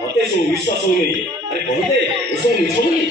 मत सब विश्वास हो अरे कहते सब मिछ बोली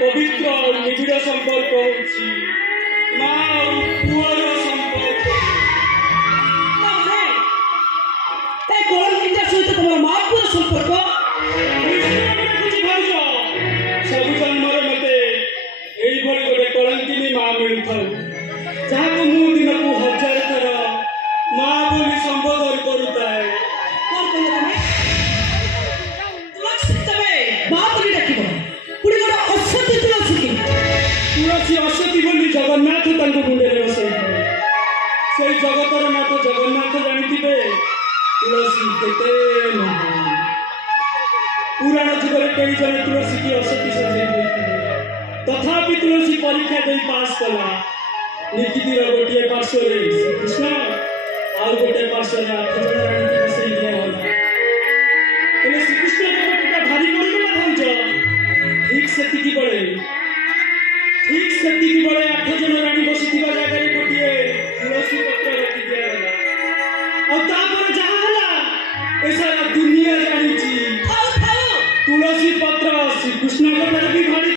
पवित्र निबिड़ संपर्क सहित तुम माँ पुआ संपर्क सब जन्म मत यही गोटे कलंकिनी माँ मिलू जहाँ को मु दिन को 1000 थर माँ बोली संबोधन करुए तुलसी असती बोली जगन्नाथ मुंडे बसई से जगतर नाथ जगन्नाथ जानते तुलसी केते पुराण जुगे कई जन तुलसी की असती सजे तथापि तुलसी परीक्षा दे पास कला निकितिर गोटे पार्श्व श्रीकृष्ण आउ गोटे पार्श्व 8 जन राणी बसई दिया श्रीकृष्ण भारी पड़गला भाज ठीक से बड़े ठीक से बड़े 8 जन राणी बसी जगह गोटे तुलसी पत्र रखी दिगला और जहाँ सारा दुनिया